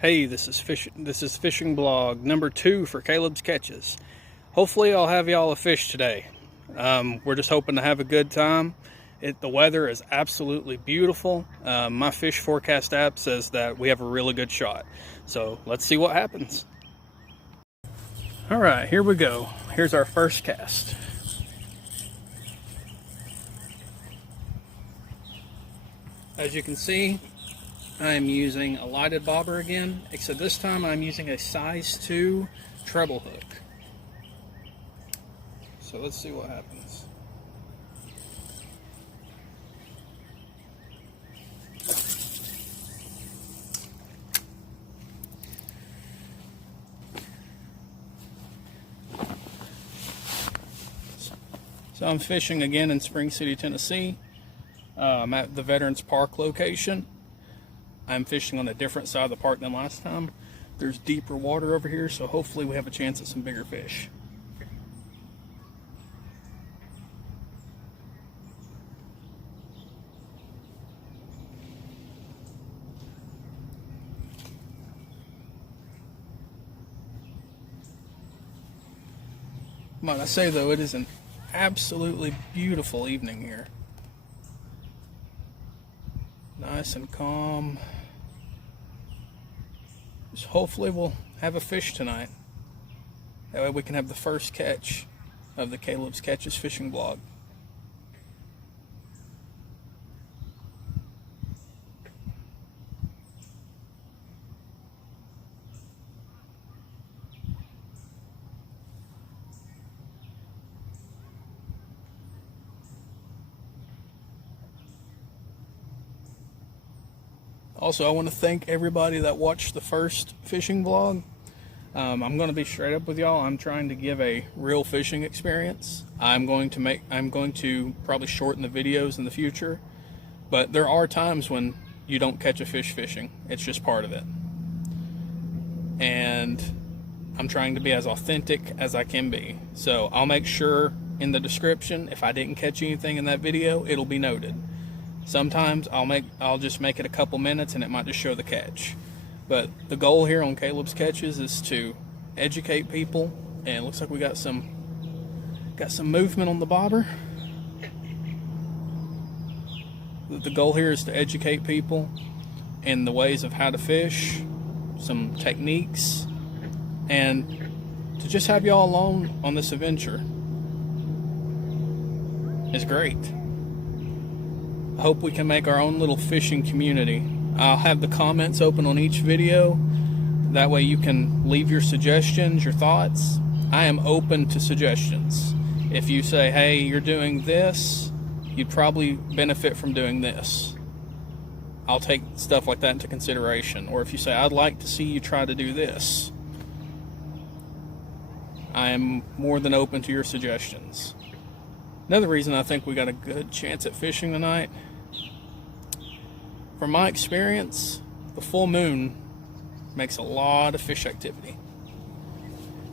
Hey, this is fishing blog number 2 for Caleb's Catches. Hopefully I'll have y'all a fish today. We're just hoping to have a good time. The weather is absolutely beautiful. My fish forecast app says that we have a really good shot. So let's see what happens. Alright, here we go. Here's our first cast. As you can see, I am using a lighted bobber again, except this time I'm using a size 2 treble hook. So let's see what happens. So I'm fishing again in Spring City, Tennessee. I'm at the Veterans Park location. I'm fishing on a different side of the park than last time. There's deeper water over here, so hopefully we have a chance at some bigger fish. Might I say though, it is an absolutely beautiful evening here. Nice and calm. Just hopefully we'll have a fish tonight. That way we can have the first catch of the Caleb's Catches fishing blog. Also, I want to thank everybody that watched the first fishing vlog. I'm going to be straight up with y'all. I'm trying to give a real fishing experience. I'm going to probably shorten the videos in the future, but there are times when you don't catch a fish fishing. It's just part of it. And I'm trying to be as authentic as I can be. So I'll make sure in the description, if I didn't catch anything in that video, it'll be noted. Sometimes I'll just make it a couple minutes and it might just show the catch. But the goal here on Caleb's Catches is to educate people, and it looks like we got some movement on the bobber. The goal here is to educate people in the ways of how to fish, some techniques, and to just have y'all along on this adventure is great. I hope we can make our own little fishing community. I'll have the comments open on each video. That way you can leave your suggestions, your thoughts. I am open to suggestions. If you say, hey, you're doing this, you'd probably benefit from doing this, I'll take stuff like that into consideration. Or if you say, I'd like to see you try to do this, I am more than open to your suggestions. Another reason I think we got a good chance at fishing tonight, from my experience, the full moon makes a lot of fish activity.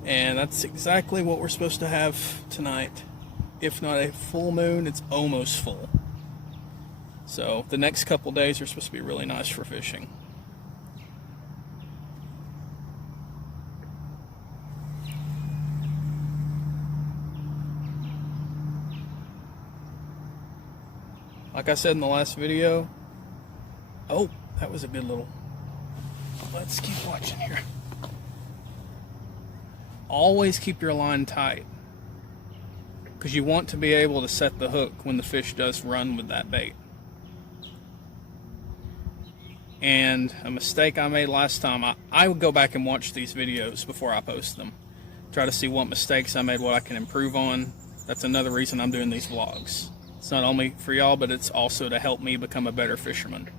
And that's exactly what we're supposed to have tonight. If not a full moon, it's almost full. So the next couple days are supposed to be really nice for fishing. Like I said in the last video, oh, that was a good little, let's keep watching here. Always keep your line tight, because you want to be able to set the hook when the fish does run with that bait. And a mistake I made last time, I would go back and watch these videos before I post them. Try to see what mistakes I made, what I can improve on. That's another reason I'm doing these vlogs. It's not only for y'all, but it's also to help me become a better fisherman.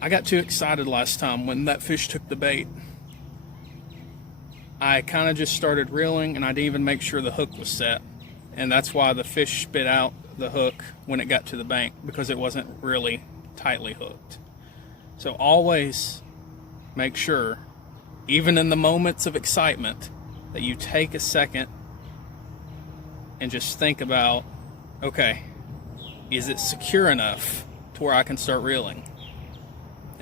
I got too excited last time when that fish took the bait. I kind of just started reeling, and I didn't even make sure the hook was set. And that's why the fish spit out the hook when it got to the bank, because it wasn't really tightly hooked. So always make sure, even in the moments of excitement, that you take a second and just think about, okay, is it secure enough to where I can start reeling?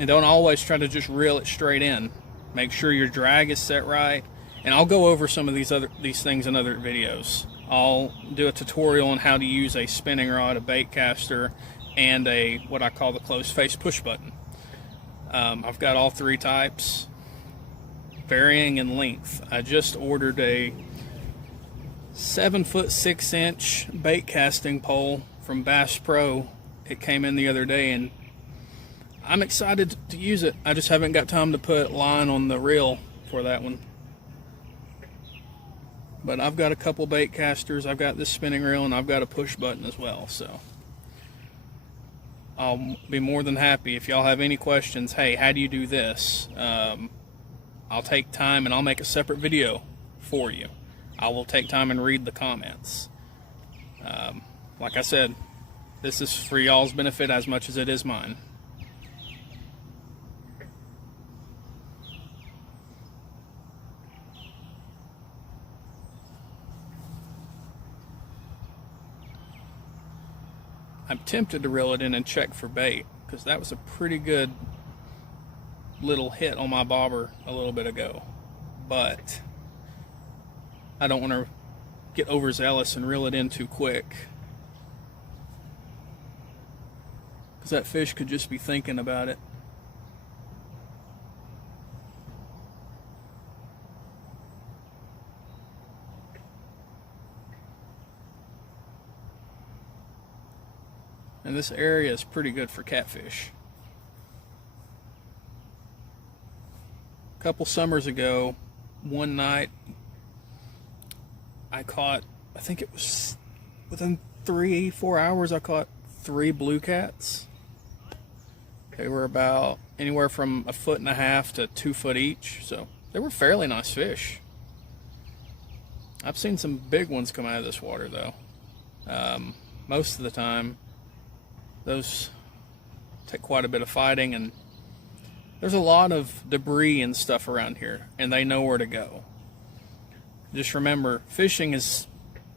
And don't always try to just reel it straight in. Make sure your drag is set right. And I'll go over some of these things in other videos. I'll do a tutorial on how to use a spinning rod, a bait caster, and a what I call the closed face push button. I've got all three types, varying in length. I just ordered a 7-foot 6-inch bait casting pole from Bass Pro. It came in the other day, and I'm excited to use it. I just haven't got time to put line on the reel for that one. But I've got a couple bait casters, I've got this spinning reel, and I've got a push button as well. So I'll be more than happy if y'all have any questions. Hey, how do you do this? I'll take time and I'll make a separate video for you. I will take time and read the comments. Like I said, this is for y'all's benefit as much as it is mine. I'm tempted to reel it in and check for bait, because that was a pretty good little hit on my bobber a little bit ago. But I don't want to get overzealous and reel it in too quick, because that fish could just be thinking about it. And this area is pretty good for catfish. A couple summers ago, one night, I caught, I think it was within 3-4 hours, I caught 3 blue cats. They were about anywhere from 1.5 to 2 foot each, so they were fairly nice fish. I've seen some big ones come out of this water though. Most of the time, those take quite a bit of fighting, and there's a lot of debris and stuff around here, and they know where to go. Just remember, fishing is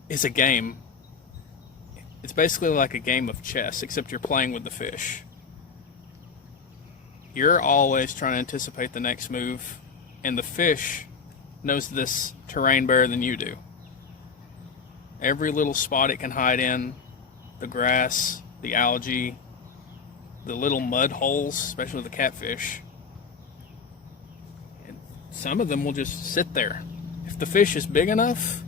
a game. It's basically like a game of chess, except you're playing with the fish. You're always trying to anticipate the next move, and the fish knows this terrain better than you do. Every little spot it can hide in, the grass, the algae, the little mud holes, especially the catfish. And some of them will just sit there. If the fish is big enough,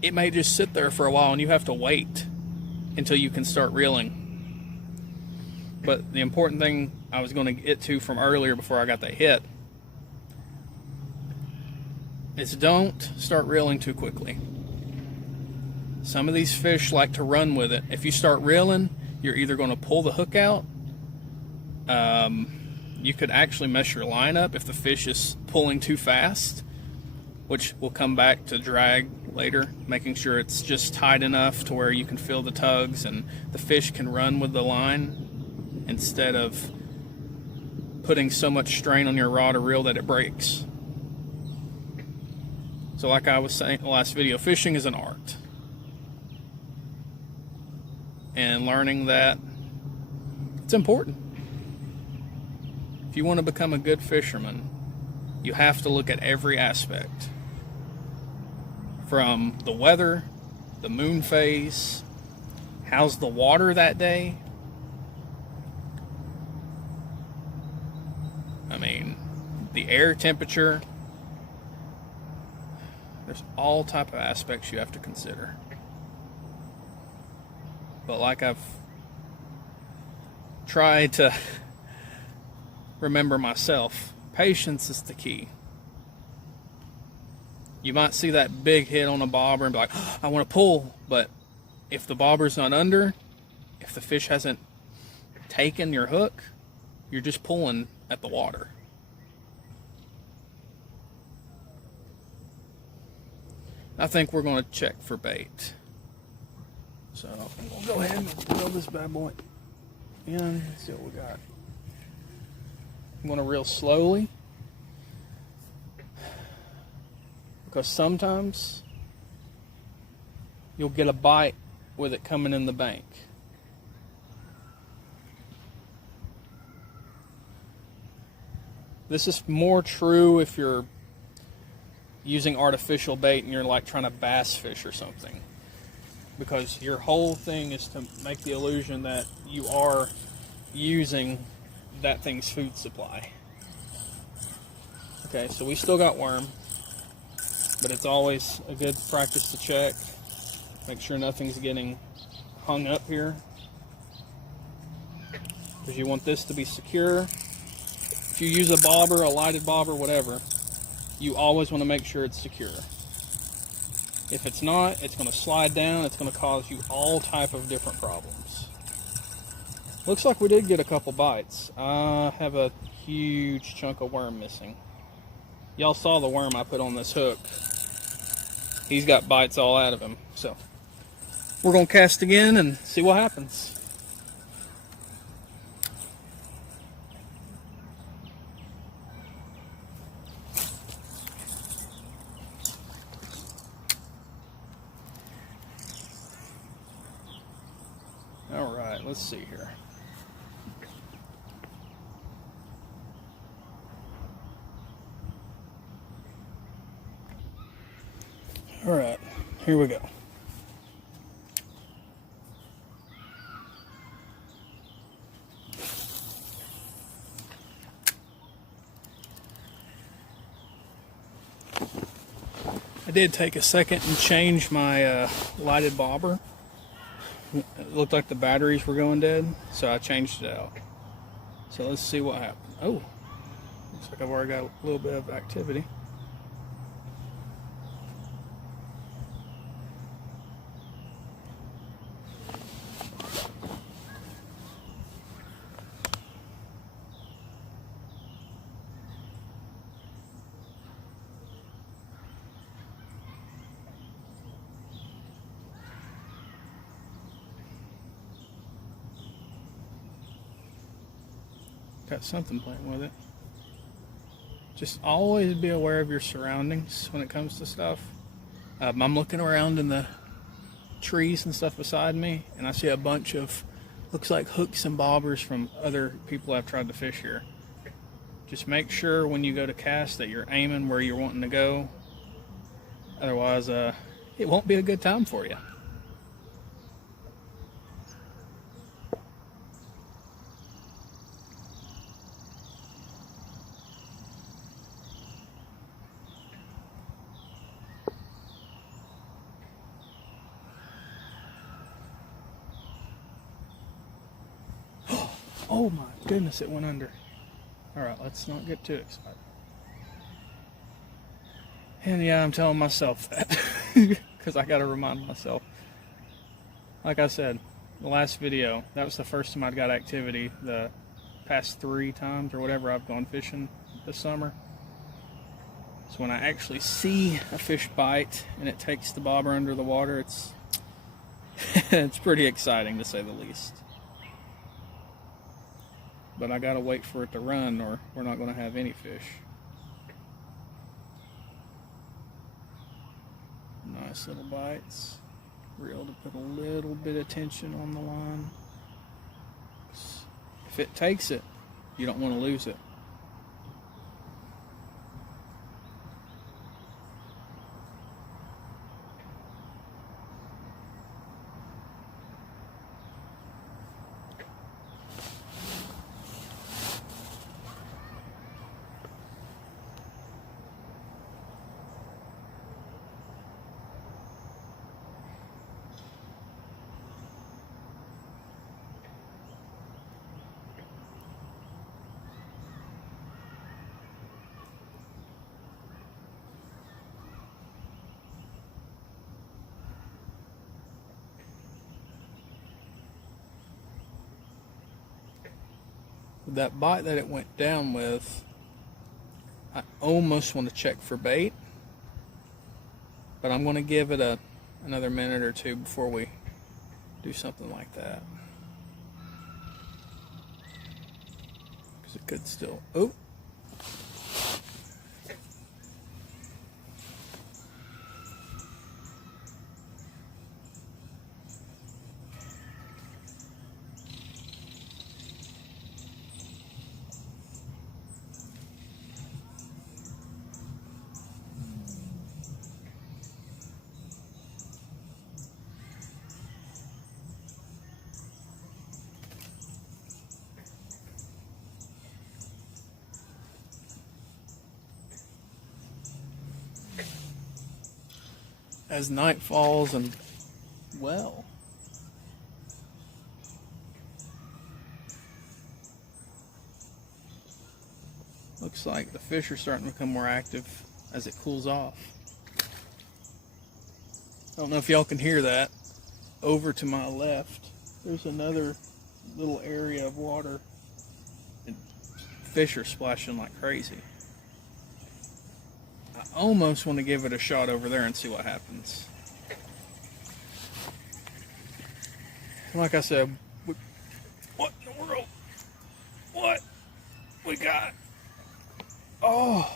it may just sit there for a while, and you have to wait until you can start reeling. But the important thing I was going to get to from earlier before I got that hit is don't start reeling too quickly. Some of these fish like to run with it. If you start reeling, you're either going to pull the hook out. You could actually mess your line up if the fish is pulling too fast, which will come back to drag later, making sure it's just tight enough to where you can feel the tugs and the fish can run with the line instead of putting so much strain on your rod or reel that it breaks. So like I was saying in the last video, fishing is an art. And learning that it's important. If you want to become a good fisherman, you have to look at every aspect. From the weather, the moon phase, how's the water that day? I mean, the air temperature. There's all type of aspects you have to consider. But like I've tried to remember myself, patience is the key. You might see that big hit on a bobber and be like, oh, I want to pull. But if the bobber's not under, if the fish hasn't taken your hook, you're just pulling at the water. I think we're going to check for bait. So we'll go ahead and reel this bad boy in. Let's see what we got. I'm going to reel slowly, because sometimes you'll get a bite with it coming in the bank. This is more true if you're using artificial bait and you're like trying to bass fish or something, because your whole thing is to make the illusion that you are using that thing's food supply. Okay, so we still got worm, but it's always a good practice to check, make sure nothing's getting hung up here, because you want this to be secure. If you use a bobber, a lighted bobber, whatever, you always want to make sure it's secure. If it's not, it's going to slide down. It's going to cause you all type of different problems. Looks like we did get a couple bites. I have a huge chunk of worm missing. Y'all saw the worm I put on this hook. He's got bites all out of him. So we're going to cast again and see what happens. All right, let's see here. All right, here we go. I did take a second and change my lighted bobber. It looked like the batteries were going dead, so I changed it out. So let's see what happened. Oh, looks like I've already got a little bit of activity. Got something playing with it. Just always be aware of your surroundings when it comes to stuff. I'm looking around in the trees and stuff beside me, and I see a bunch of, looks like hooks and bobbers from other people I've tried to fish here. Just make sure when you go to cast that you're aiming where you're wanting to go. Otherwise, it won't be a good time for you. Oh my goodness, it went under. All right, let's not get too excited. And yeah, I'm telling myself that because I got to remind myself. Like I said, the last video, that was the first time I'd got activity. The past 3 times or whatever I've gone fishing this summer. So when I actually see a fish bite and it takes the bobber under the water, it's it's pretty exciting to say the least. But I gotta wait for it to run or we're not gonna have any fish. Nice little bites. Reel to put a little bit of tension on the line. If it takes it, you don't want to lose it. That bite that it went down with, I almost want to check for bait, but I'm going to give it another minute or two before we do something like that, because it could still, oh, as night falls and, well, looks like the fish are starting to become more active as it cools off. I don't know if y'all can hear that. Over to my left, there's another little area of water, and fish are splashing like crazy. I almost want to give it a shot over there and see what happens. Like I said, what in the world? What we got? Oh,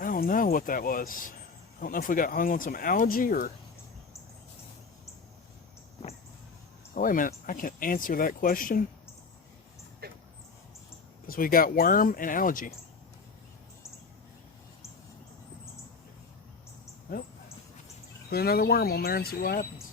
I don't know what that was. I don't know if we got hung on some algae or... Oh, wait a minute. I can answer that question. Because we got worm and algae. Well, put another worm on there and see what happens.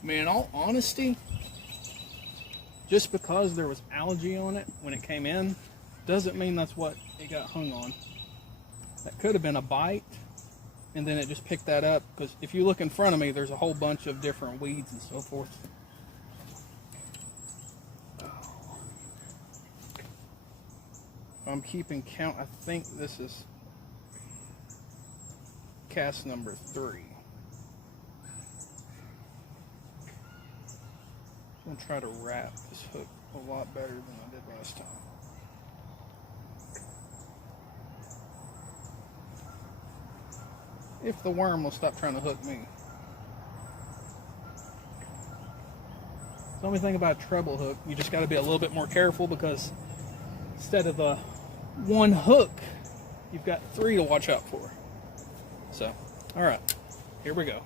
I mean, in all honesty, just because there was algae on it when it came in, doesn't mean that's what it got hung on. That could have been a bite, and then it just picked that up, because if you look in front of me, there's a whole bunch of different weeds and so forth. If I'm keeping count, I think this is cast number 3. I'm going to try to wrap this hook a lot better than I did last time. If the worm will stop trying to hook me. The only thing about a treble hook, you just got to be a little bit more careful, because instead of the one hook, you've got 3 to watch out for. So, alright, here we go.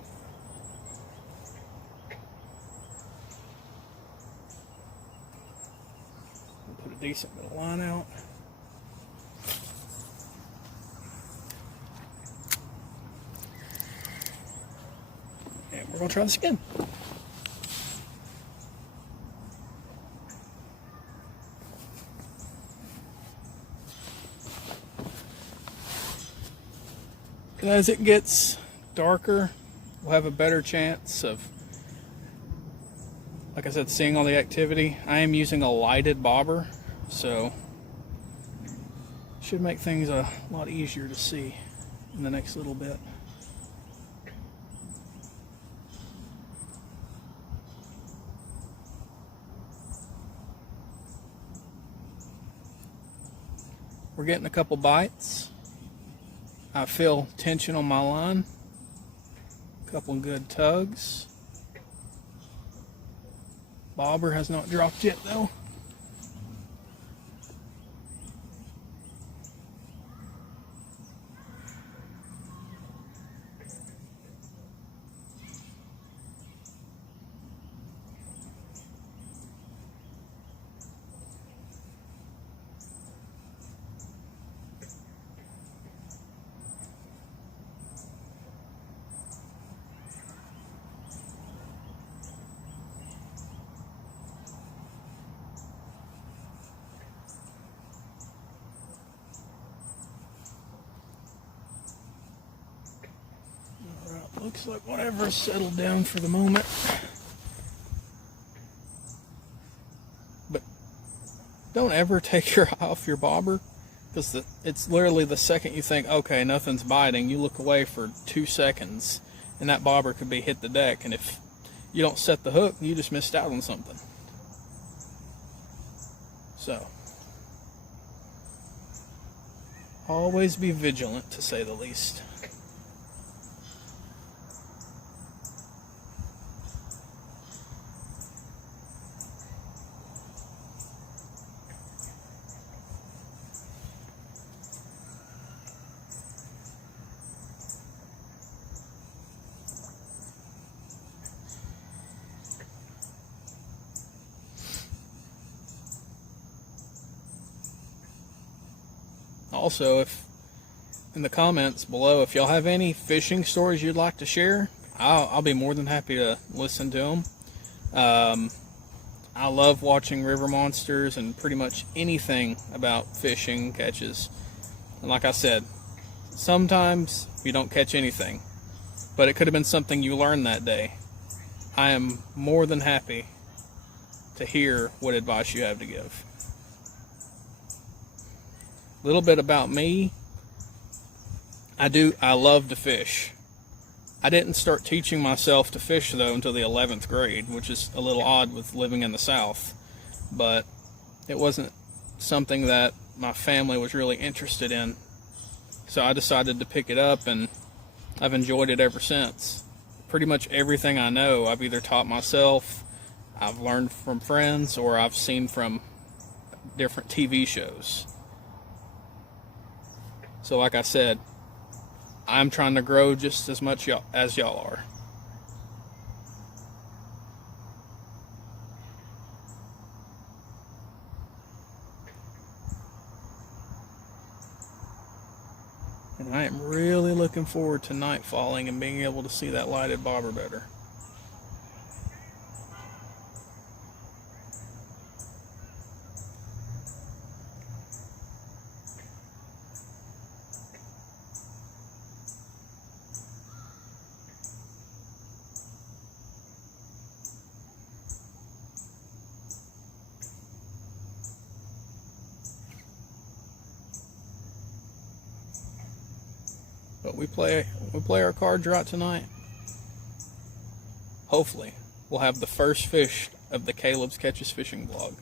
Put a decent bit of line out. And we're going to try this again. And as it gets darker, we'll have a better chance of, like I said, seeing all the activity. I am using a lighted bobber, so should make things a lot easier to see in the next little bit. We're getting a couple bites. I feel tension on my line. A couple good tugs. Bobber has not dropped yet though. Looks like whatever's settled down for the moment. But don't ever take your eye off your bobber, because it's literally the second you think, okay, nothing's biting, you look away for 2 seconds, and that bobber could be hit the deck, and if you don't set the hook, you just missed out on something. So, always be vigilant, to say the least. Also, if in the comments below if y'all have any fishing stories you'd like to share. I'll be more than happy to listen to them. I love watching river monsters and pretty much anything about fishing catches. And like I said, sometimes you don't catch anything, but it could have been something you learned that day. I am more than happy to hear what advice you have to give. A little bit about me. I love to fish. I didn't start teaching myself to fish though until the 11th grade, which is a little odd with living in the South, but it wasn't something that my family was really interested in. So I decided to pick it up, and I've enjoyed it ever since. Pretty much everything I know, I've either taught myself, I've learned from friends, or I've seen from different TV shows. So like I said, I'm trying to grow just as much as y'all are. And I am really looking forward to night falling and being able to see that lighted bobber better. But we play our cards right tonight. Hopefully, we'll have the first fish of the Caleb's Catches Fishing vlog.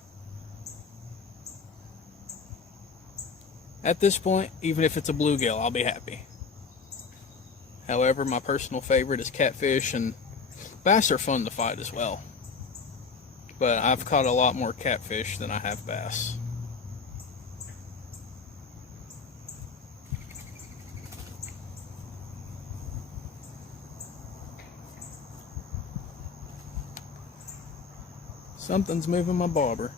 At this point, even if it's a bluegill, I'll be happy. However, my personal favorite is catfish, and bass are fun to fight as well. But I've caught a lot more catfish than I have bass. Something's moving my bobber.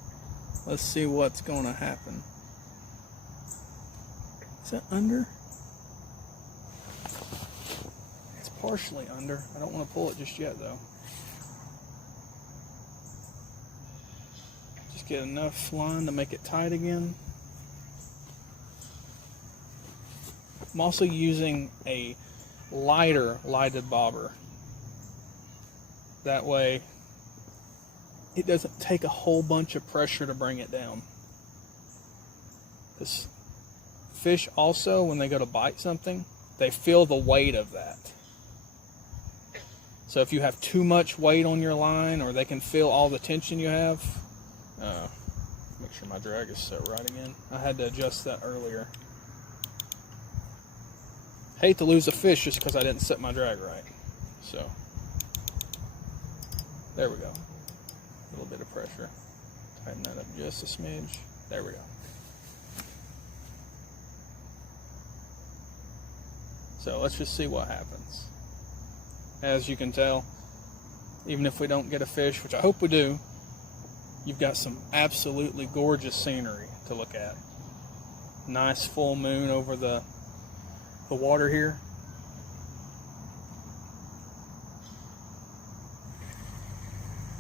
Let's see what's going to happen. Is that under? It's partially under. I don't want to pull it just yet though. Just get enough line to make it tight again. I'm also using a lighter lighted bobber. That way it doesn't take a whole bunch of pressure to bring it down. Because fish also, when they go to bite something, they feel the weight of that. So if you have too much weight on your line, or they can feel all the tension you have, make sure my drag is set right again. I had to adjust that earlier. Hate to lose a fish just because I didn't set my drag right. So, there we go. A little bit of pressure. Tighten that up just a smidge. There we go. So let's just see what happens. As you can tell, even if we don't get a fish, which I hope we do, you've got some absolutely gorgeous scenery to look at. Nice full moon over the water here.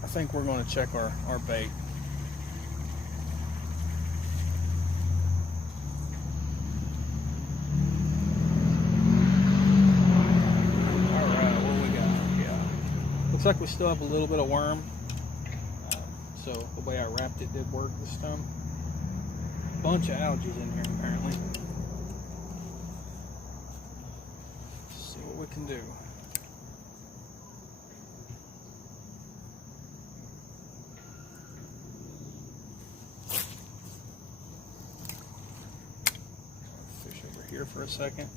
I think we're going to check our bait. Alright, what we got? Yeah. Looks like we still have a little bit of worm. So the way I wrapped it did work this time. Bunch of algae in here apparently. Let's see what we can do. Here for a second.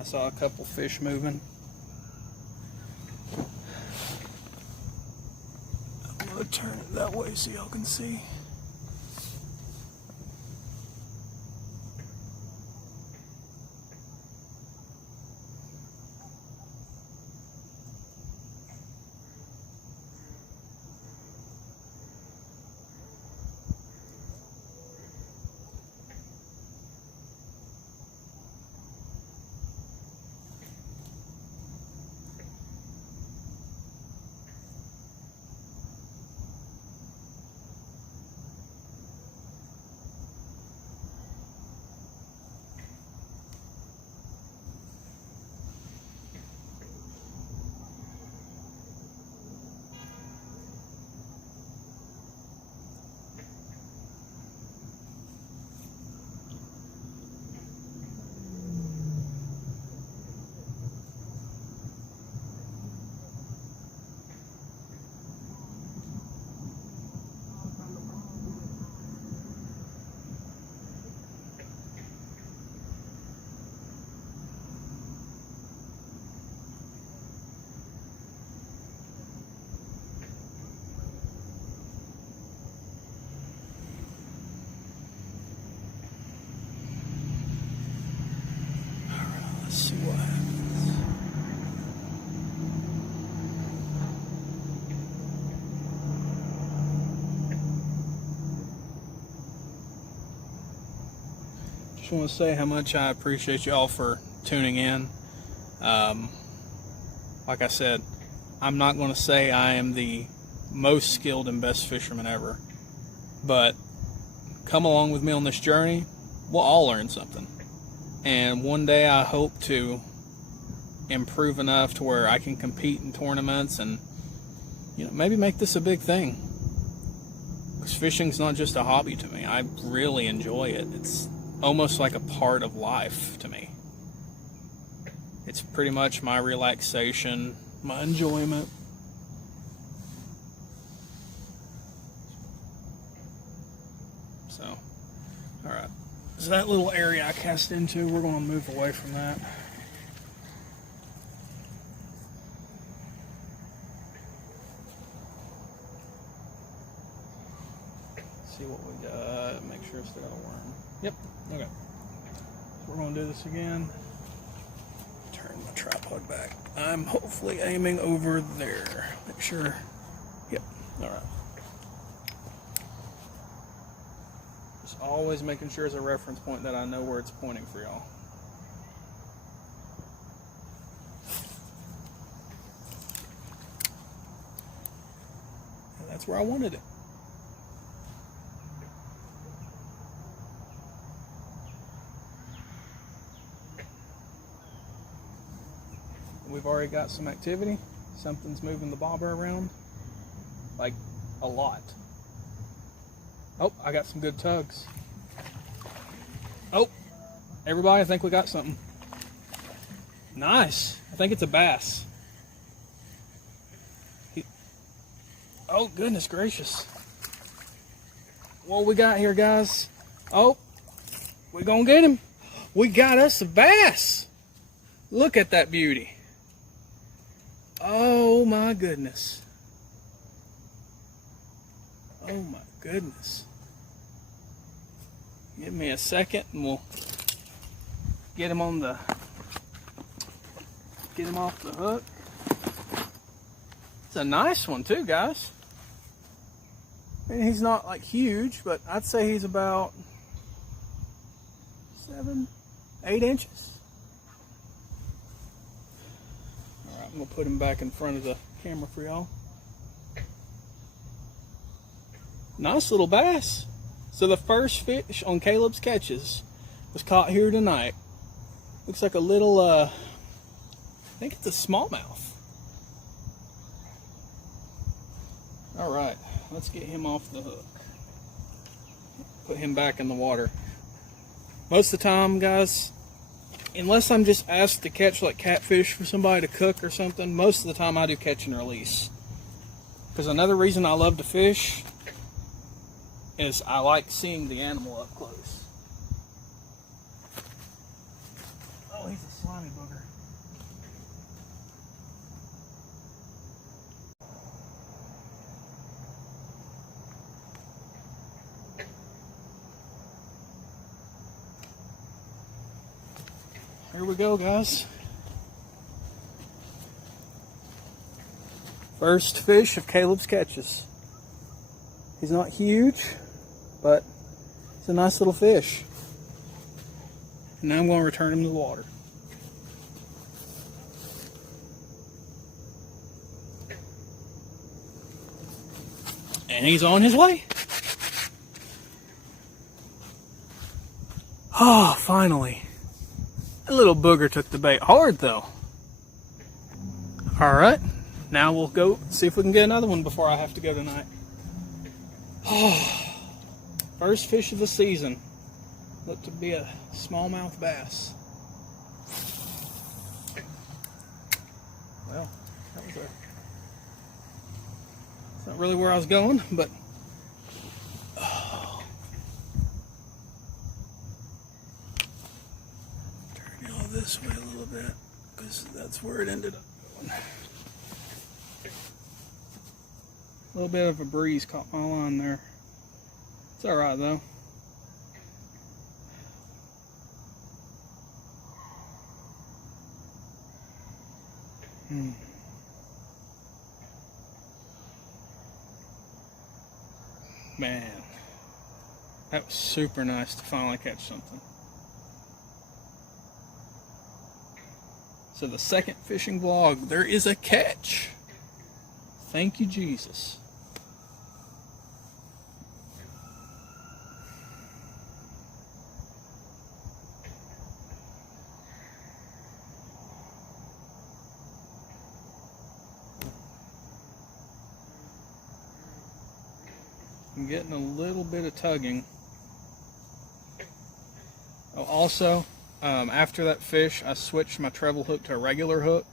I saw a couple fish moving. I'm going to turn it that way so y'all can see. just want to say how much I appreciate y'all for tuning in. Like I said, I'm not going to say I am the most skilled and best fisherman ever, but come along with me on this journey. We'll all learn something, and one day I hope to improve enough to where I can compete in tournaments and, you know, maybe make this a big thing. Because fishing's not just a hobby to me. I really enjoy it. It's almost like a part of life to me. It's pretty much my relaxation, my enjoyment. So, alright. So that little area I cast into, we're going to move away from that. See what we got. Make sure it's still got a worm. Yep. Okay. We're going to do this again. Turn my tripod back. I'm hopefully aiming over there. Make sure. Yep. Alright. Just always making sure it's a reference point that I know where it's pointing for y'all. And that's where I wanted it. We've already got some activity. Something's moving the bobber around. Like, a lot. Oh, I got some good tugs. Oh, everybody, I think we got something. Nice. I think it's a bass. Oh, goodness gracious. What we got here, guys? Oh, we're gonna get him. We got us a bass. Look at that beauty. Oh my goodness. Oh my goodness. Give me a second and we'll get him on the, get him off the hook. It's a nice one too, guys. I mean, he's not like huge, but I'd say he's about 7, 8 inches. I'm going to put him back in front of the camera for y'all. Nice little bass. So the first fish on Caleb's catches was caught here tonight. Looks like a little, I think it's a smallmouth. Alright, let's get him off the hook. Put him back in the water. Most of the time, guys, unless I'm just asked to catch like catfish for somebody to cook or something, most of the time I do catch and release. Because another reason I love to fish is I like seeing the animal up close. Oh, he's a slimy booger. Here we go, guys. First fish of Caleb's catches. He's not huge, but it's a nice little fish. And now I'm going to return him to the water. And he's on his way. Oh, finally. That little booger took the bait hard, though. Alright, now we'll go see if we can get another one before I have to go tonight. Oh, first fish of the season. Looked to be a smallmouth bass. Well, that was it's not really where I was going, but turn y'all this way a little bit, because that's where it ended up going. A little bit of a breeze caught my line there. It's alright though. Man, that was super nice to finally catch something. So the second fishing vlog, there is a catch. Thank you, Jesus. I'm getting a little bit of tugging. Oh, also, after that fish, I switched my treble hook to a regular hook.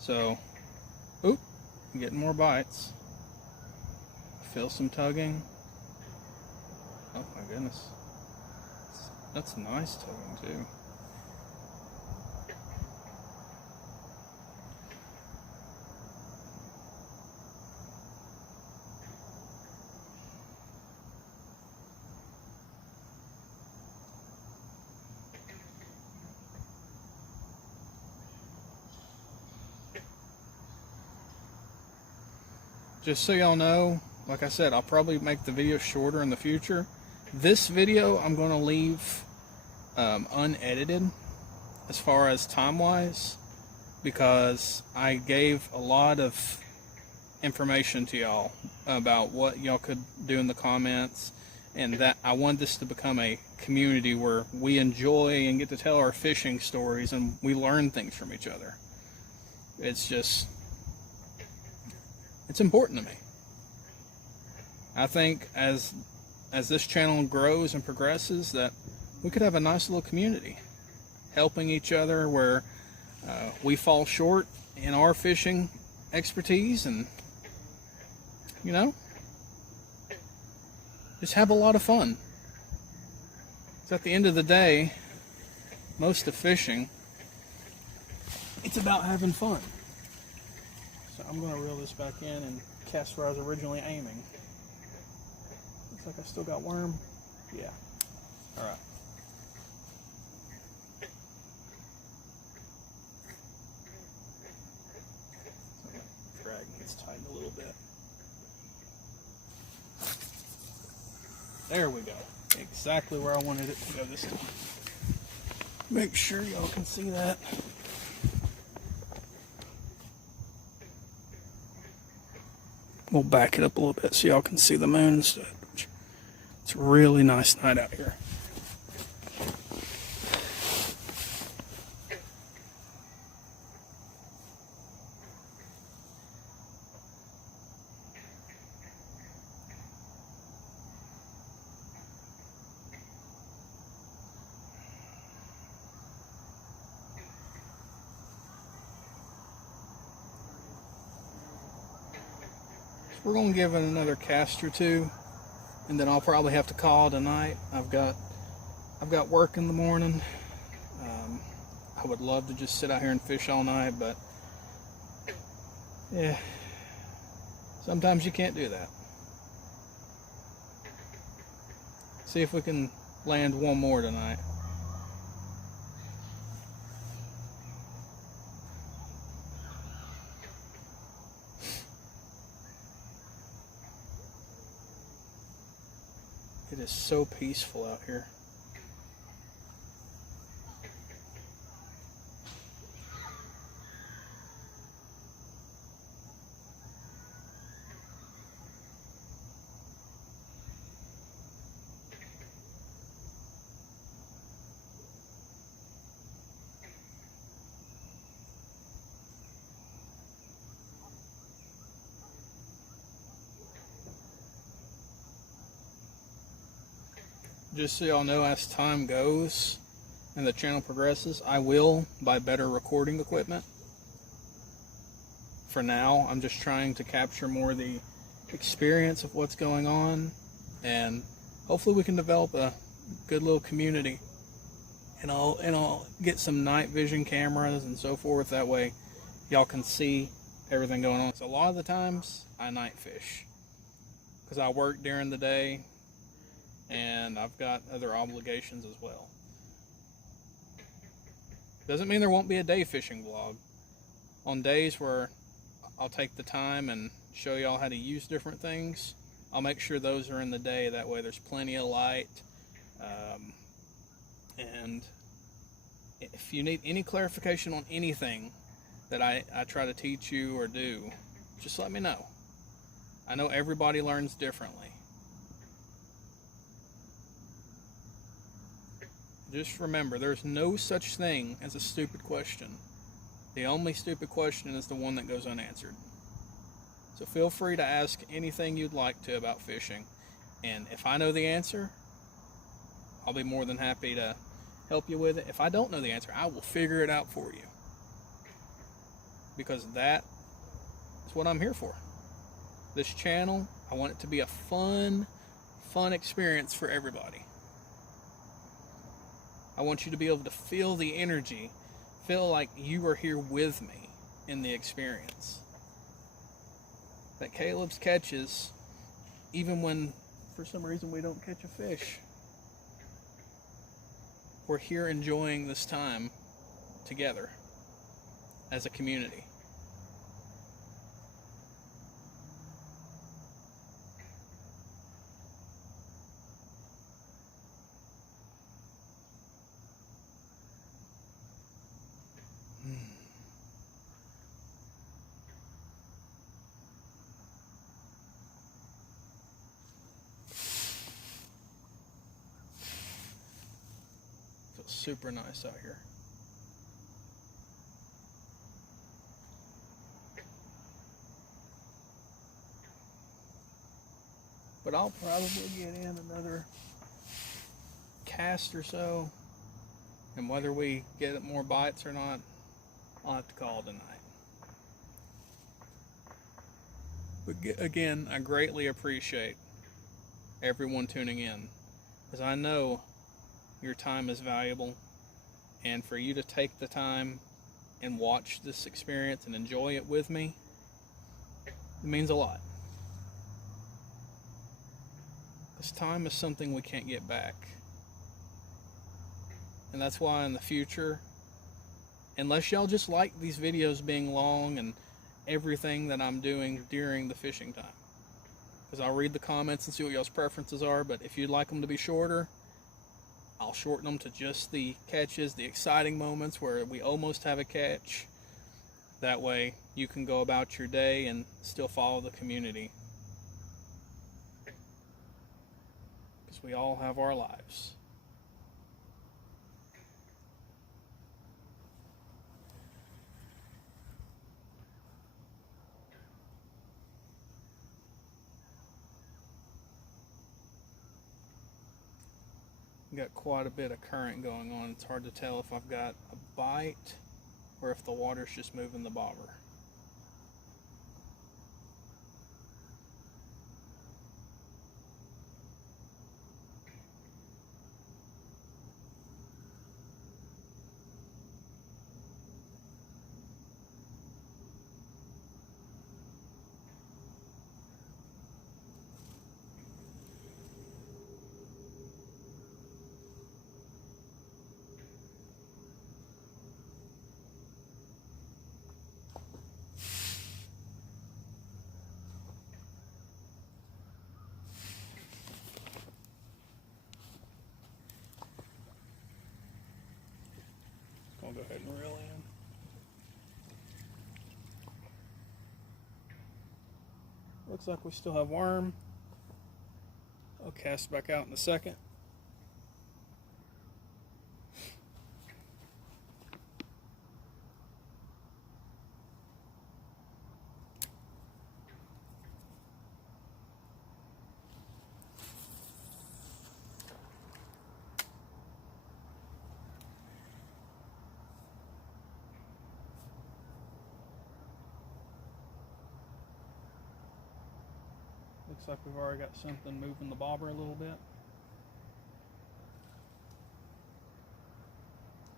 So, oop, I'm getting more bites. Feel some tugging. Oh my goodness. That's nice tugging too. Just so y'all know, like I said, I'll probably make the video shorter in the future. This video I'm going to leave unedited as far as time-wise, because I gave a lot of information to y'all about what y'all could do in the comments, and that I want this to become a community where we enjoy and get to tell our fishing stories and we learn things from each other. It's important to me. I think as this channel grows and progresses, that we could have a nice little community helping each other where we fall short in our fishing expertise, and you know, just have a lot of fun. Because at the end of the day, most of fishing, it's about having fun. So I'm going to reel this back in and cast where I was originally aiming. Looks like I still got worm. Yeah. Alright. So my drag needs to tighten a little bit. There we go. Exactly where I wanted it to go this time. Make sure y'all can see that. We'll back it up a little bit so y'all can see the moon and stuff. It's a really nice night out here. We're going to give it another cast or two, and then I'll probably have to call tonight. I've got work in the morning. I would love to just sit out here and fish all night, but yeah, sometimes you can't do that. See if we can land one more tonight. It is so peaceful out here. Just so y'all know, as time goes and the channel progresses, I will buy better recording equipment. For now, I'm just trying to capture more of the experience of what's going on, and hopefully we can develop a good little community. And I'll get some night vision cameras and so forth. That way y'all can see everything going on. So a lot of the times I night fish because I work during the day and I've got other obligations as well. Doesn't mean there won't be a day fishing vlog. On days where I'll take the time and show y'all how to use different things, I'll make sure those are in the day. That way there's plenty of light, and If you need any clarification on anything that I try to teach you or do, just let me know. I know everybody learns differently. Just remember, there's no such thing as a stupid question. The only stupid question is the one that goes unanswered. So feel free to ask anything you'd like to about fishing. And if I know the answer, I'll be more than happy to help you with it. If I don't know the answer, I will figure it out for you. Because that is what I'm here for. This channel, I want it to be a fun experience for everybody. I want you to be able to feel the energy, feel like you are here with me in the experience. That Caleb's catches, even when for some reason we don't catch a fish, we're here enjoying this time together as a community. Feels super nice out here. But I'll probably get in another cast or so, and whether we get more bites or not, I'll have to call tonight. But again, I greatly appreciate everyone tuning in, because I know your time is valuable, and for you to take the time and watch this experience and enjoy it with me, it means a lot. This time is something we can't get back. And that's why in the future, unless y'all just like these videos being long and everything that I'm doing during the fishing time, because I'll read the comments and see what y'all's preferences are, but if you'd like them to be shorter, I'll shorten them to just the catches, the exciting moments where we almost have a catch. That way you can go about your day and still follow the community. Because we all have our lives. Got quite a bit of current going on. It's hard to tell if I've got a bite or if the water's just moving the bobber. I'll go ahead and reel in. Looks like we still have worm. I'll cast back out in a second. Looks like we've already got something moving the bobber a little bit.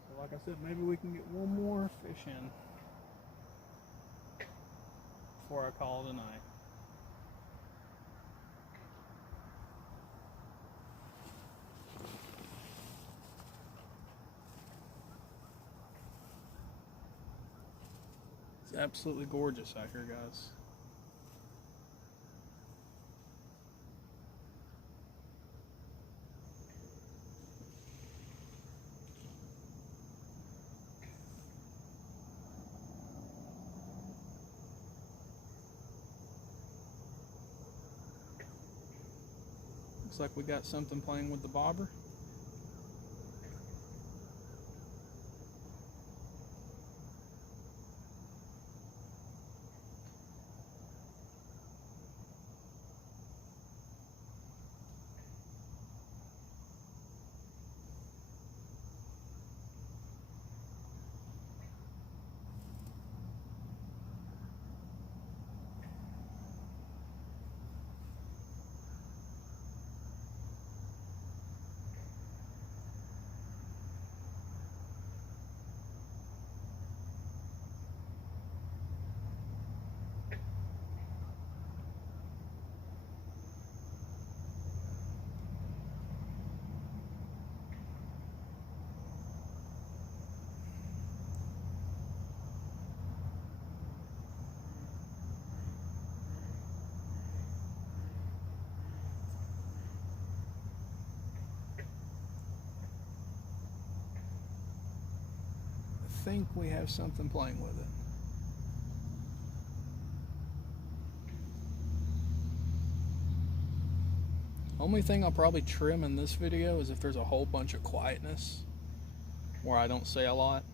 So like I said, maybe we can get one more fish in before I call it a night. It's absolutely gorgeous out here, guys. Looks like we got something playing with the bobber. I think we have something playing with it. Only thing I'll probably trim in this video is if there's a whole bunch of quietness where I don't say a lot.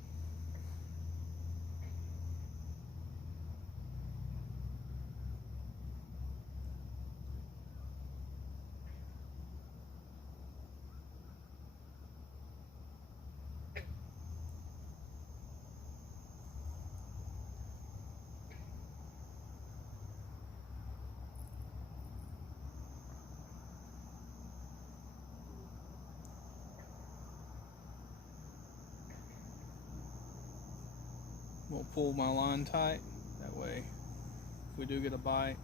We'll pull my line tight, that way if we do get a bite,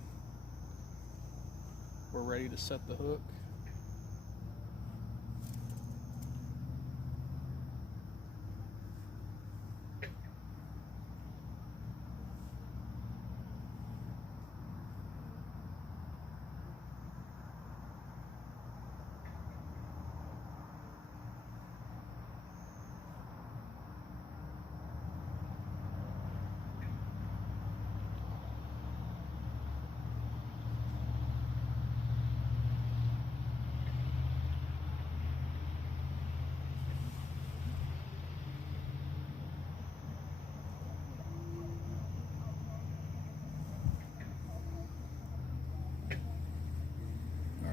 we're ready to set the hook.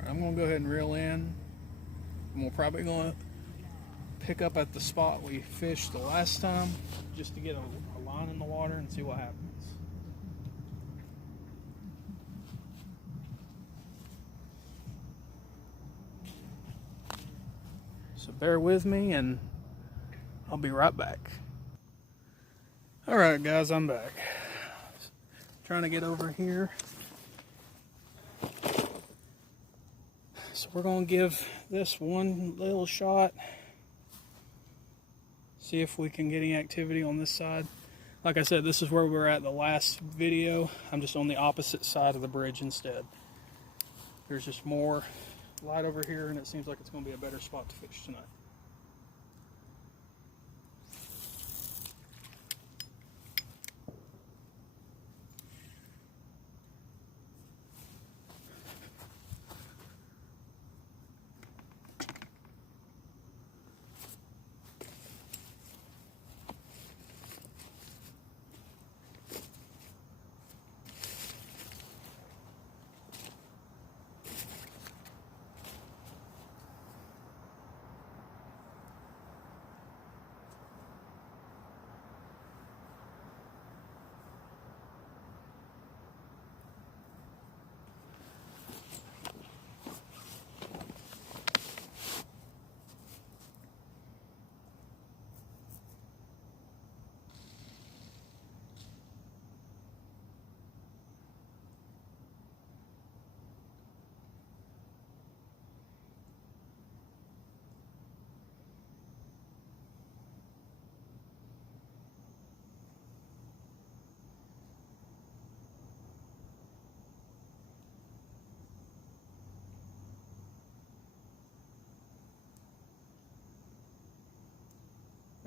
I'm going to go ahead and reel in, and we're probably going to pick up at the spot we fished the last time just to get a line in the water and see what happens. So bear with me and I'll be right back. Alright guys, I'm back. Trying to get over here. So we're going to give this one little shot. See if we can get any activity on this side. Like I said, this is where we were at the last video. I'm just on the opposite side of the bridge instead. There's just more light over here and it seems like it's going to be a better spot to fish tonight.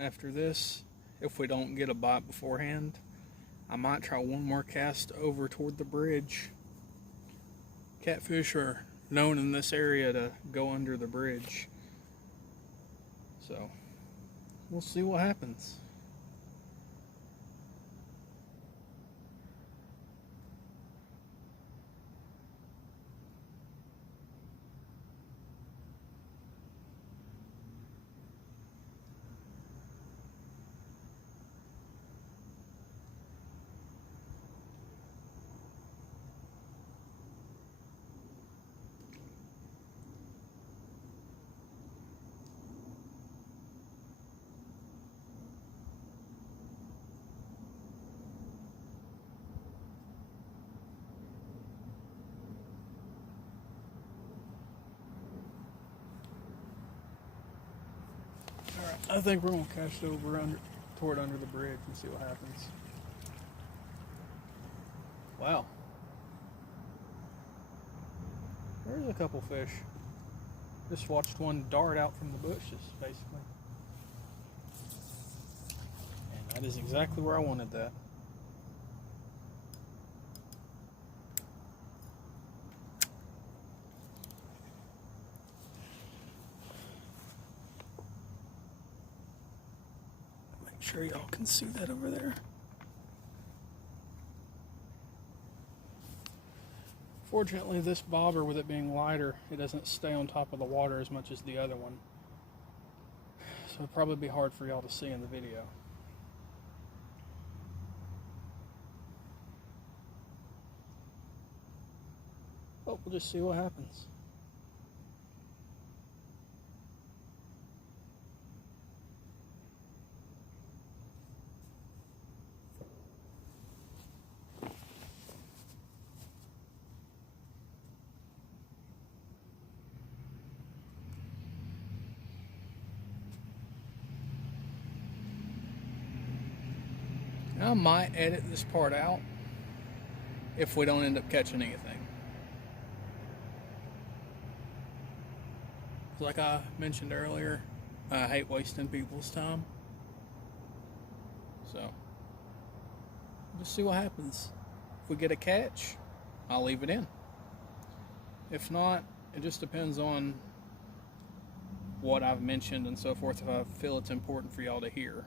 After this, if we don't get a bite beforehand, I might try one more cast over toward the bridge. Catfish are known in this area to go under the bridge. So we'll see what happens. Alright, I think we're going to cast over toward under the bridge and see what happens. Wow. There's a couple fish. Just watched one dart out from the bushes, basically. And that is exactly where I wanted that. Make sure y'all can see that over there. Fortunately, this bobber, with it being lighter, it doesn't stay on top of the water as much as the other one. So it'll probably be hard for y'all to see in the video. But we'll just see what happens. I might edit this part out if we don't end up catching anything. Like I mentioned earlier, I hate wasting people's time. So, just see what happens. If we get a catch, I'll leave it in. If not, it just depends on what I've mentioned and so forth, if I feel it's important for y'all to hear.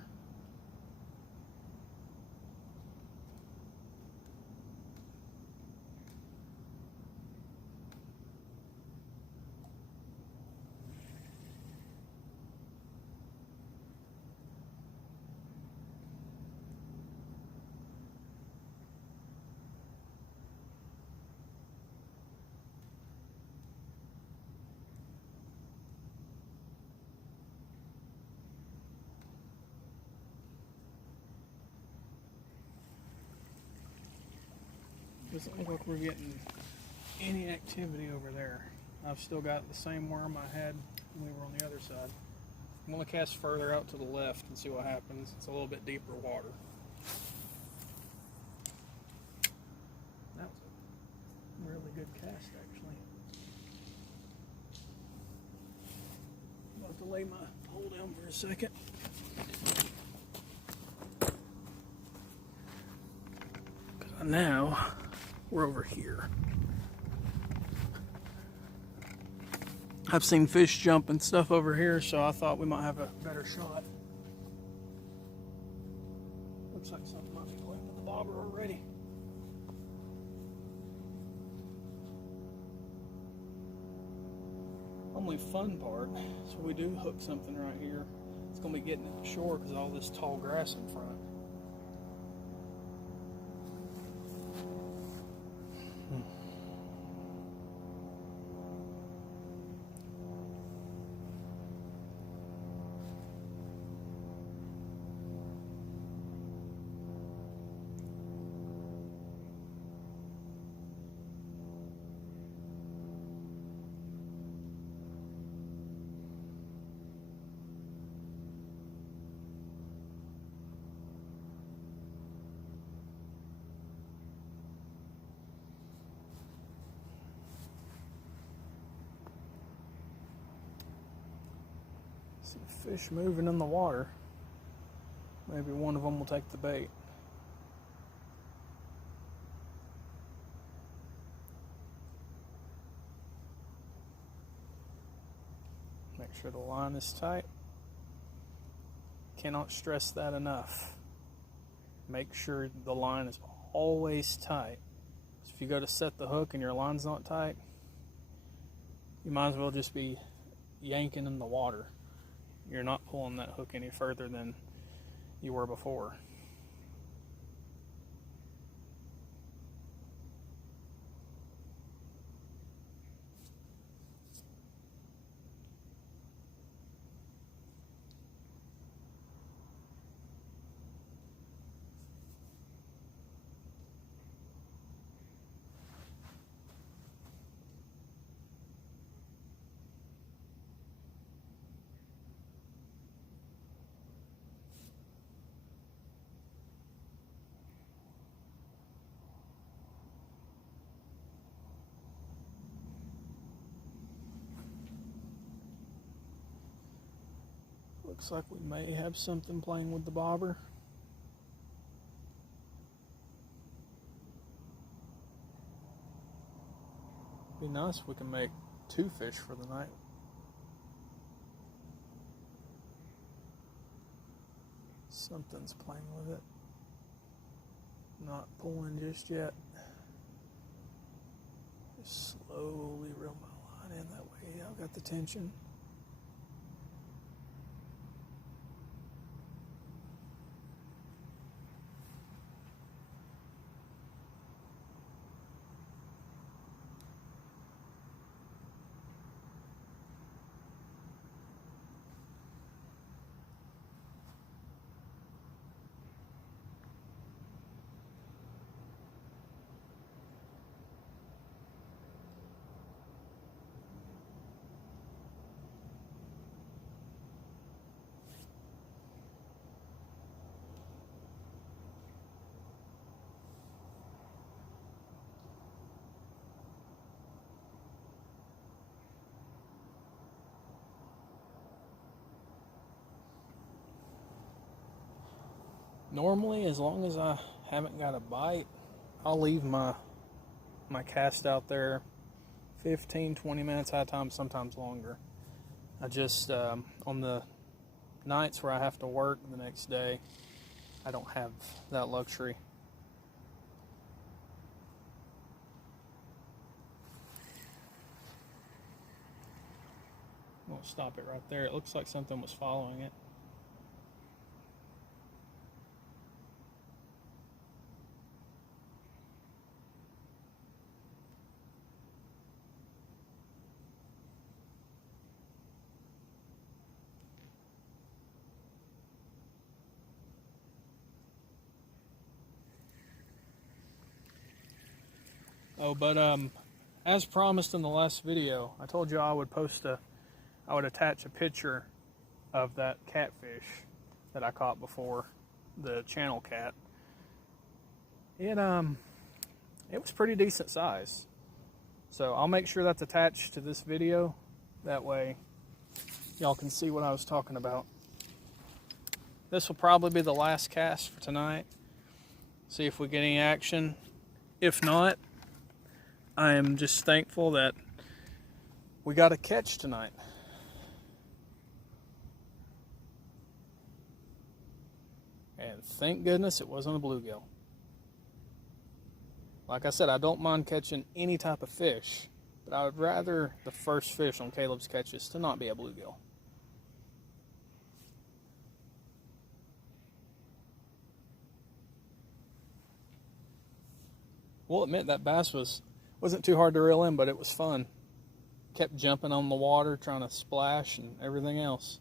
Doesn't look like we're getting any activity over there. I've still got the same worm I had when we were on the other side. I'm going to cast further out to the left and see what happens. It's a little bit deeper water. That was a really good cast, actually. I'm about to lay my pole down for a second. Now we're over here. I've seen fish jump and stuff over here, so I thought we might have a better shot. Looks like something might be going to the bobber already. Only fun part is when we do hook something right here, it's going to be getting at the shore because of all this tall grass in front. See fish moving in the water. Maybe one of them will take the bait. Make sure the line is tight. Cannot stress that enough. Make sure the line is always tight. So if you go to set the hook and your line's not tight, you might as well just be yanking in the water. You're not pulling that hook any further than you were before. Looks like we may have something playing with the bobber. Be nice if we can make 2 fish for the night. Something's playing with it. Not pulling just yet. Just slowly reel my line in, that way I've got the tension. Normally, as long as I haven't got a bite, I'll leave my cast out there 15-20 minutes at a time, sometimes longer. I just, on the nights where I have to work the next day, I don't have that luxury. I'm going to stop it right there. It looks like something was following it. Oh, but as promised in the last video, I told you I would attach a picture of that catfish that I caught before, the channel cat. It was pretty decent size. So I'll make sure that's attached to this video. That way y'all can see what I was talking about. This will probably be the last cast for tonight. See if we get any action. If not, I am just thankful that we got a catch tonight. And thank goodness it wasn't a bluegill. Like I said, I don't mind catching any type of fish, but I would rather the first fish on Caleb's catches to not be a bluegill. We'll admit that bass wasn't too hard to reel in, but it was fun. Kept jumping on the water, trying to splash and everything else.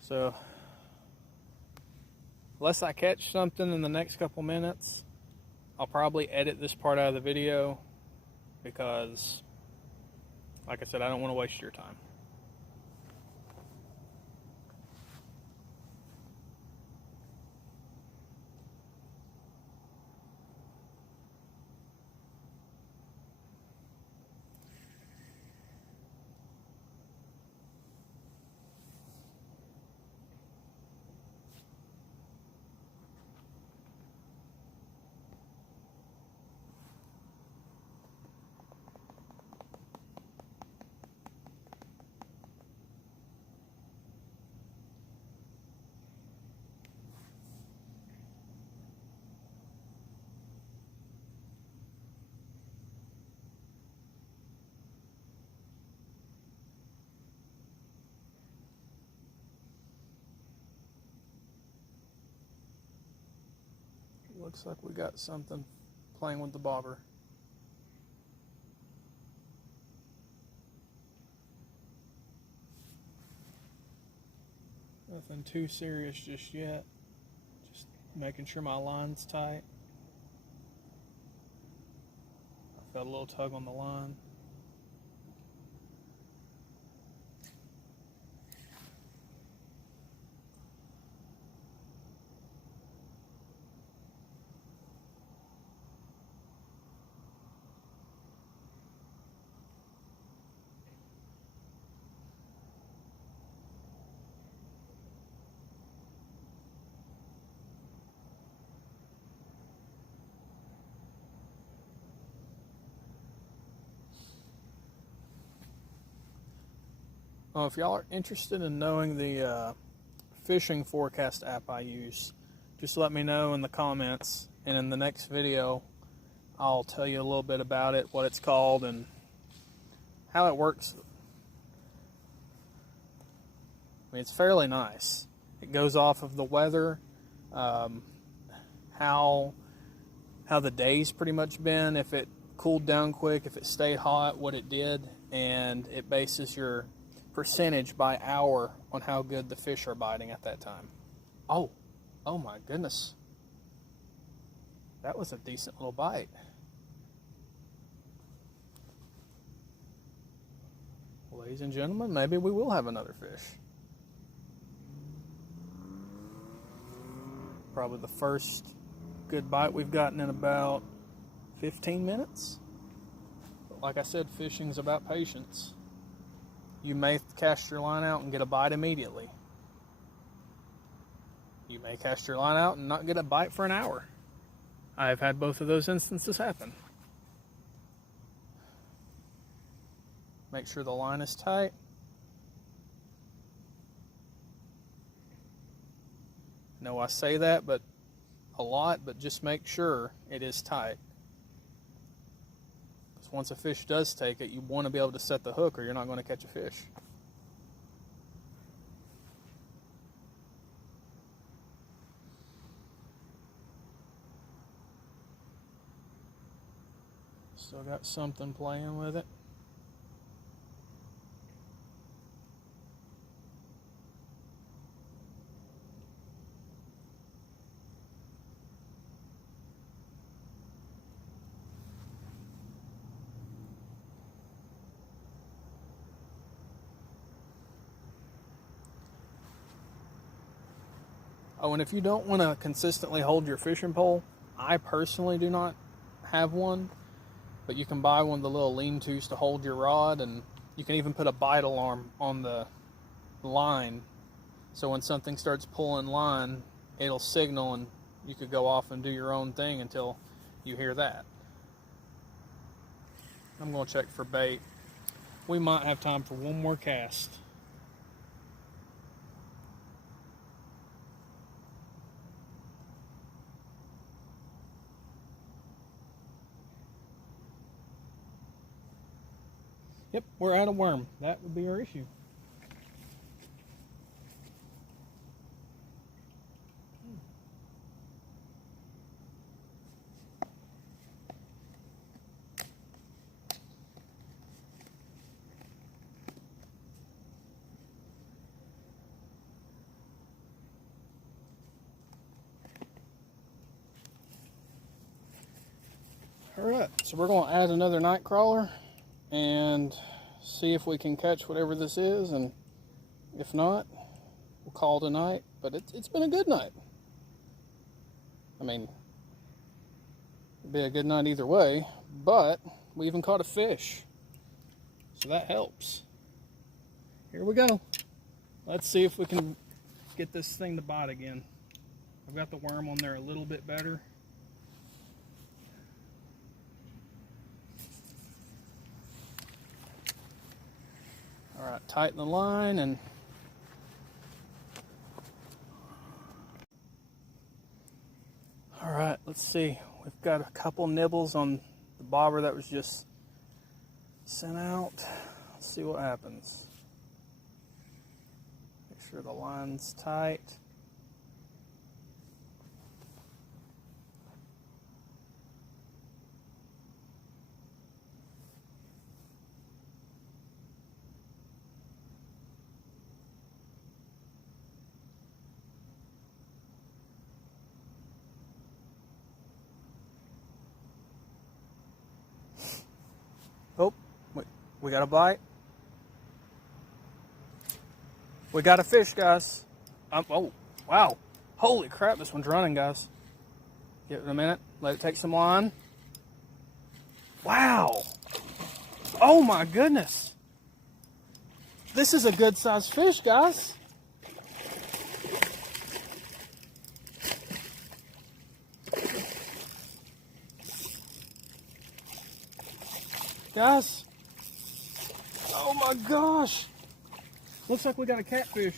So, unless I catch something in the next couple minutes, I'll probably edit this part out of the video because, like I said, I don't want to waste your time. Looks like we got something playing with the bobber. Nothing too serious just yet. Just making sure my line's tight. I felt a little tug on the line. Well, if y'all are interested in knowing the fishing forecast app I use, just let me know in the comments, and in the next video I'll tell you a little bit about it, what it's called, and how it works. I mean, it's fairly nice. It goes off of the weather, how the day's pretty much been, if it cooled down quick, if it stayed hot, what it did, and it bases your percentage by hour on how good the fish are biting at that time. Oh my goodness. That was a decent little bite. Ladies and gentlemen, maybe we will have another fish. Probably the first good bite we've gotten in about 15 minutes. But like I said, fishing's about patience. You may cast your line out and get a bite immediately. You may cast your line out and not get a bite for an hour. I've had both of those instances happen. Make sure the line is tight. I know I say that a lot, but just make sure it is tight. Because once a fish does take it, you want to be able to set the hook or you're not going to catch a fish. Still got something playing with it. Oh, and if you don't want to consistently hold your fishing pole, I personally do not have one, but you can buy one of the little lean-tos to hold your rod, and you can even put a bite alarm on the line, so when something starts pulling line, it'll signal and you could go off and do your own thing until you hear that. I'm going to check for bait. We might have time for one more cast. Yep, we're out of worm. That would be our issue. Alright, so we're going to add another night crawler and see if we can catch whatever this is, and if not, we'll call it a night. But it's been a good night. I mean, it'd be a good night either way, but we even caught a fish, so that helps. Here we go. Let's see if we can get this thing to bite again. I've got the worm on there a little bit better. Alright, tighten the line and alright, let's see. We've got a couple nibbles on the bobber that was just sent out. Let's see what happens. Make sure the line's tight. We got a bite. We got a fish, guys. Oh, wow. Holy crap, this one's running, guys. Give it a minute. Let it take some line. Wow. Oh, my goodness. This is a good-sized fish, guys. Guys. Oh, my gosh. Looks like we got a catfish.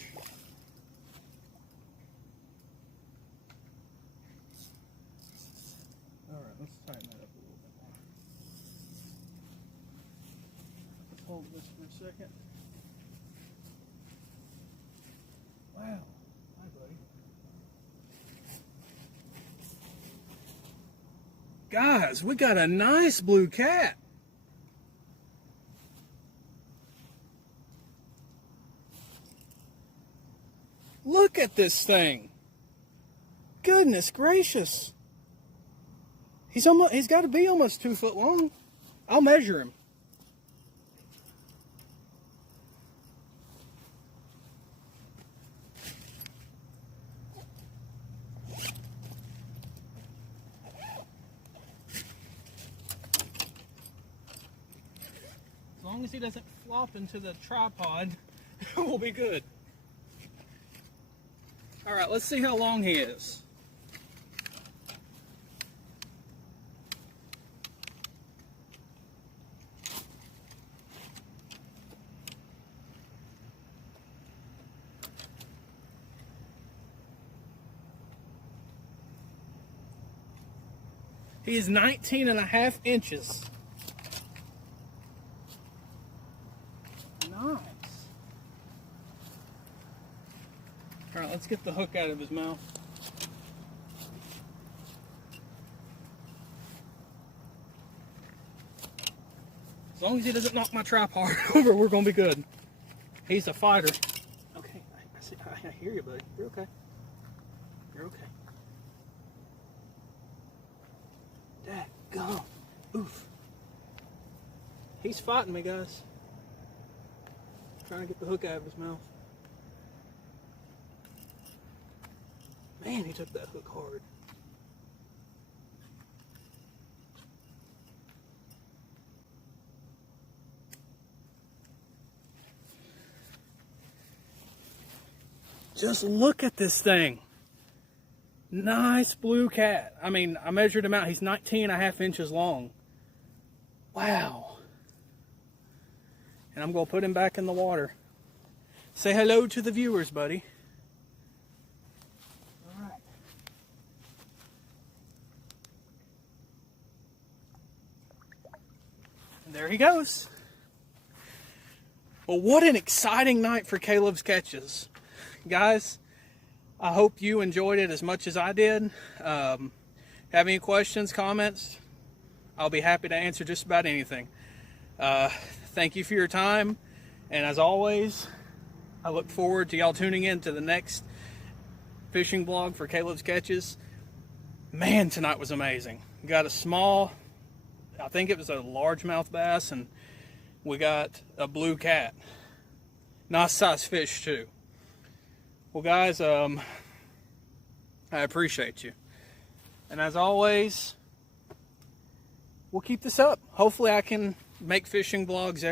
All right, let's tighten that up a little bit more. Let's hold this for a second. Wow. Hi, buddy. Guys, we got a nice blue cat. Look at this thing. Goodness gracious. He's got to be almost 2 foot long. I'll measure him. As long as he doesn't flop into the tripod, we'll be good. All right, let's see how long he is. He is 19.5 inches. Nice. All right, let's get the hook out of his mouth. As long as he doesn't knock my tripod over, we're gonna be good. He's a fighter. Okay, I hear you, buddy. You're okay. You're okay. Dadgum. Oof. He's fighting me, guys. Trying to get the hook out of his mouth. Man, he took that hook hard. Just look at this thing. Nice blue cat. I mean, I measured him out. He's 19.5 inches long. Wow. And I'm going to put him back in the water. Say hello to the viewers, buddy. All right. And there he goes. Well, what an exciting night for Caleb's catches. Guys, I hope you enjoyed it as much as I did. Have any questions, comments? I'll be happy to answer just about anything. Thank you for your time. And as always, I look forward to y'all tuning in to the next fishing vlog for Caleb's Catches. Man, tonight was amazing. We got a small, I think it was a largemouth bass, and we got a blue cat. Nice size fish too. Well, guys, I appreciate you. And as always, we'll keep this up. Hopefully I can make fishing vlogs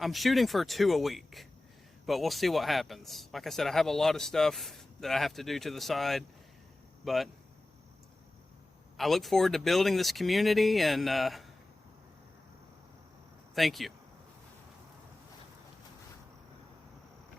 I'm shooting for 2 a week, but we'll see what happens. Like I said, I have a lot of stuff that I have to do to the side, but I look forward to building this community, and thank you.